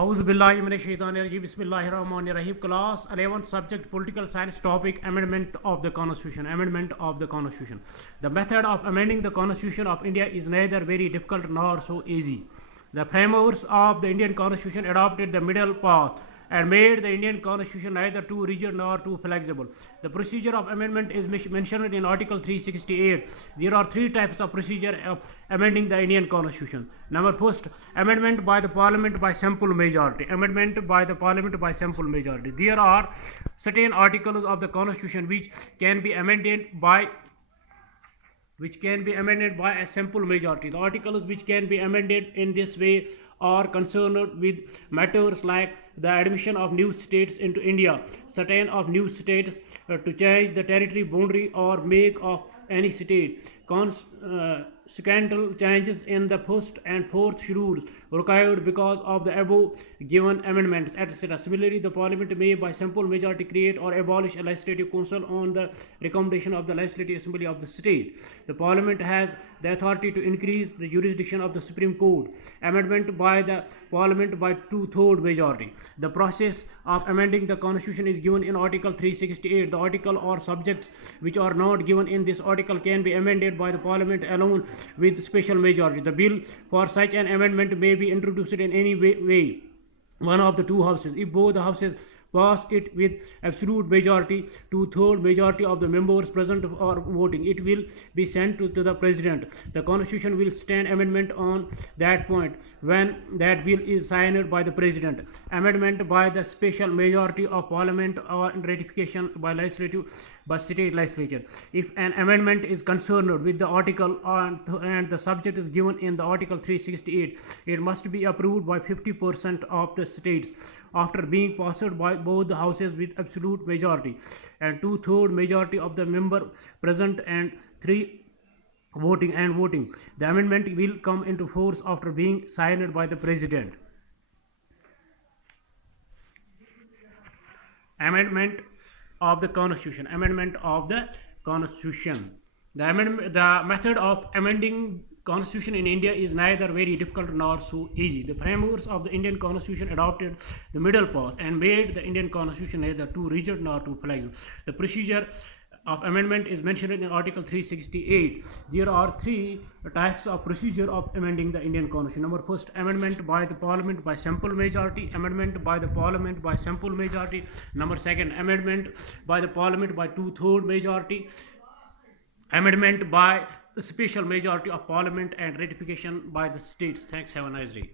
Auzu billahi minash shaitanir rajim. Bismillahir rahmanir rahim. Class 11th subject political science topic amendment of the constitution. Amendment of the constitution. The method of amending the constitution of India is neither very difficult nor so easy. The framers of the Indian constitution adopted the middle path and made the Indian constitution neither too rigid nor too flexible. The procedure of amendment is mentioned in Article 368. There are three types of procedure of amending the Indian constitution. Number first, amendment by the parliament by simple majority. Amendment by the parliament by simple majority. There are certain articles of the constitution which can be amended by a simple majority. The articles which can be amended in this way are concerned with matters like the admission of new states into India, certain of new states to change the territory boundary or make of any state, consequential changes in the first and fourth schedules required because of the above given amendments, etc. Similarly, the Parliament may by simple majority create or abolish a legislative council on the recommendation of the Legislative Assembly of the state. The Parliament has the authority to increase the jurisdiction of the Supreme Court. Amendment by the Parliament by two-thirds majority. The process of amending the Constitution is given in Article 368. The article or subjects which are not given in this article can be amended by the Parliament alone with special majority. The bill for such an amendment may be introduced in any way one of the two houses. If both the houses pass it with absolute majority, two-thirds majority of the members present or voting, it will be sent to the President. The Constitution will stand amendment on that point when that bill is signed by the President. Amendment by the special majority of Parliament or ratification by state legislature. If an amendment is concerned with the article and the subject is given in the Article 368, it must be approved by 50% of the states after being passed by both the houses with absolute majority and two-thirds majority of the member present and three voting. The amendment will come into force after being signed by the President. Amendment of the Constitution. The method of amending Constitution in India is neither very difficult nor so easy. The framers of the Indian Constitution adopted the middle path and made the Indian Constitution neither too rigid nor too flexible. The procedure of amendment is mentioned in Article 368. There are three types of procedure of amending the Indian Constitution. Number first, amendment by the Parliament by simple majority. Amendment by the Parliament by simple majority. Number second, amendment by the Parliament by two-thirds majority. Amendment by the special majority of Parliament and ratification by the states. Thanks. Have a nice day.